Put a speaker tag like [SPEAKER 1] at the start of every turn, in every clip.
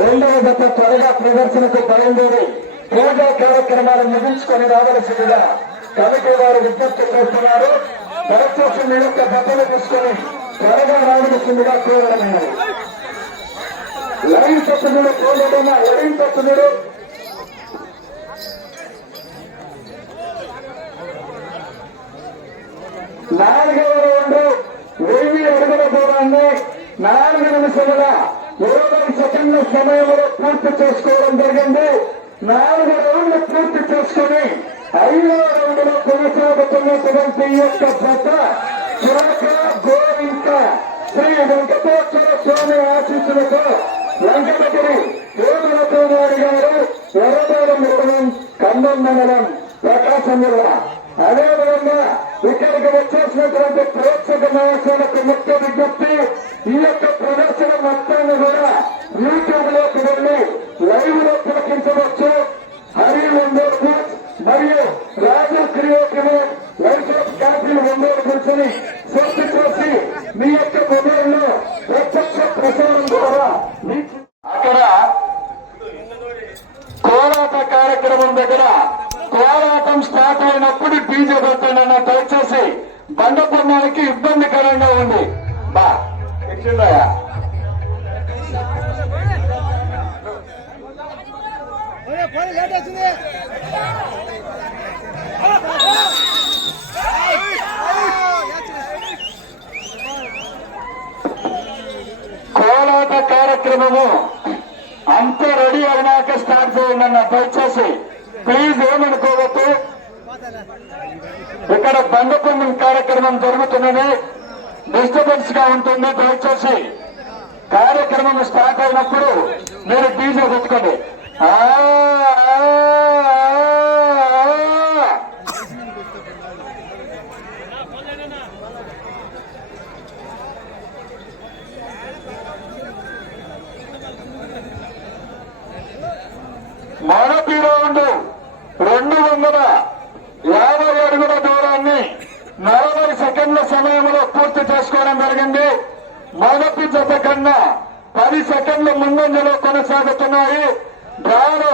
[SPEAKER 1] రెండవ దశ త్వరగా ప్రదర్శనకు బయలుదేరి పూజా కార్యక్రమాలు ముగించుకొని రావలసిందిగా కమిటీ వారు విజ్ఞప్తి చేస్తున్నారు. దరఖాస్తు మీ యొక్క దత్తలు తీసుకొని త్వరగా రావలసిందిగా కోరడమన్నారు లైన్ సభ్యులు కోరడమ లైన్ సభ్యులు నా నాలుగు నిమిషముల ఇరవై సెకండ్ల సమయంలో పూర్తి చేసుకోవడం జరిగింది. నాలుగు రౌండ్లు పూర్తి చేసుకుని ఐదవ రౌండ్లో కొనసాగుతున్నటువంటి ఈ యొక్క జత చిరక గోవింక శ్రీ వెంకటేశ్వర స్వామి ఆశీస్సులతో వెంకటగిరి వేదలతో నాయుడు గారు ఎర్రబాడు మండలం కన్నం మండలం ప్రకాశం జిల్లా. అదేవిధంగా ఇక్కడికి వచ్చేసినటువంటి ప్రేక్షక మహాశయులకు ముఖ్య విజ్ఞప్తి ఈ యొక్క యూట్యూబ్లోకి వెళ్ళి లైవ్లో తిలకించవచ్చు హరి మరియు Raju creative life of capital Ongole కూర్చొని పూర్తి చేసి మీ యొక్క మొబైల్లో ప్రత్యక్ష ప్రసారం ద్వారా అక్కడ కోలాట కార్యక్రమం దగ్గర కోలాటం స్టార్ట్ అయినప్పుడు డీజే పెట్టండి దయచేసి ఇబ్బందికరంగా ఉంది. బా.
[SPEAKER 2] లేట్ వచ్చింది
[SPEAKER 1] కోలాట కార్యక్రమము అంతా రెడీ అయినాక స్టార్ట్ చేయండి అన్న దయచేసి ప్లీజ్ ఏమనుకోవద్దు. ఇక్కడ బండపందం కార్యక్రమం జరుగుతున్నది. డిస్టర్బెన్స్గా ఉంటుంది. దయచేసి కార్యక్రమం స్టార్ట్ అయినప్పుడు మీరు డీజే పెట్టుకోండి. మొదటి రౌండ్ రెండు వందల యాభై అడుగుల దూరాన్ని నలభై సెకండ్ల సమయంలో పూర్తి చేసుకోవడం జరిగింది. మొదటి జత కన్నా పది సెకండ్ల ముందంజలో కొనసాగుతున్నాయి. డ్రాలో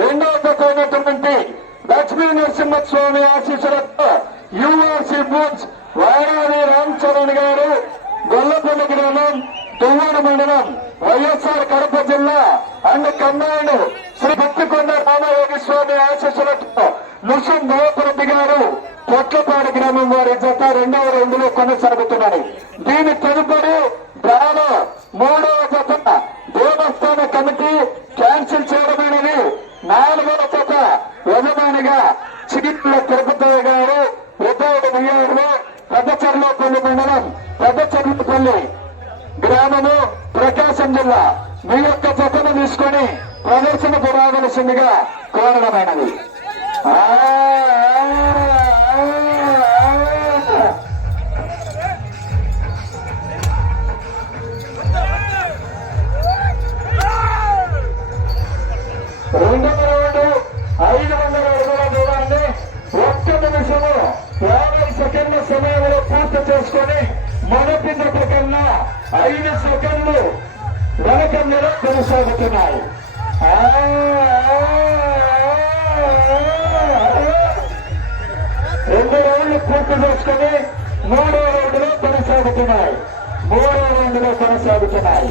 [SPEAKER 1] రెండవ దశ అయినటువంటి లక్ష్మీ నరసింహస్వామి ఆశీస్సులతో యూఆర్సీ బూత్స్ వారాది రామ్ చరణ్ గారు గొల్లపల్లి గ్రామం తువ్వూరు మండలం వైఎస్ఆర్ కడప జిల్లా అండ్ కమాండ్ శ్రీ భక్తికొండ రామయోగి స్వామి ఆశీస్సులతో నుసం నవపురెడ్డి గారు పొట్లపాడు గ్రామం వారి జత రెండవ రౌండ్లో కొనసాగుతున్నాయి దీని తదుపరి డ్రాలో మూడవ పెద్ద పెద్దచర్లపల్లి మండలం పెద్ద పెద్దచర్లపల్లి గ్రామము ప్రకాశం జిల్లా. మీ యొక్క జతను తీసుకొని ప్రదర్శనకు రావలసిందిగా కోరడమైనది. ఆ, ఆ, రెండవ ఐదు సమయంలో పూర్తి చేసుకొని మొదటి కన్నా ఐదు సెకండ్లు వెనకంలో కొనసాగుతున్నాయి. రెండు రౌండ్లు పూర్తి చేసుకొని మూడో రౌండ్లో కొనసాగుతున్నాయి. మూడో రౌండ్లో కొనసాగుతున్నాయి.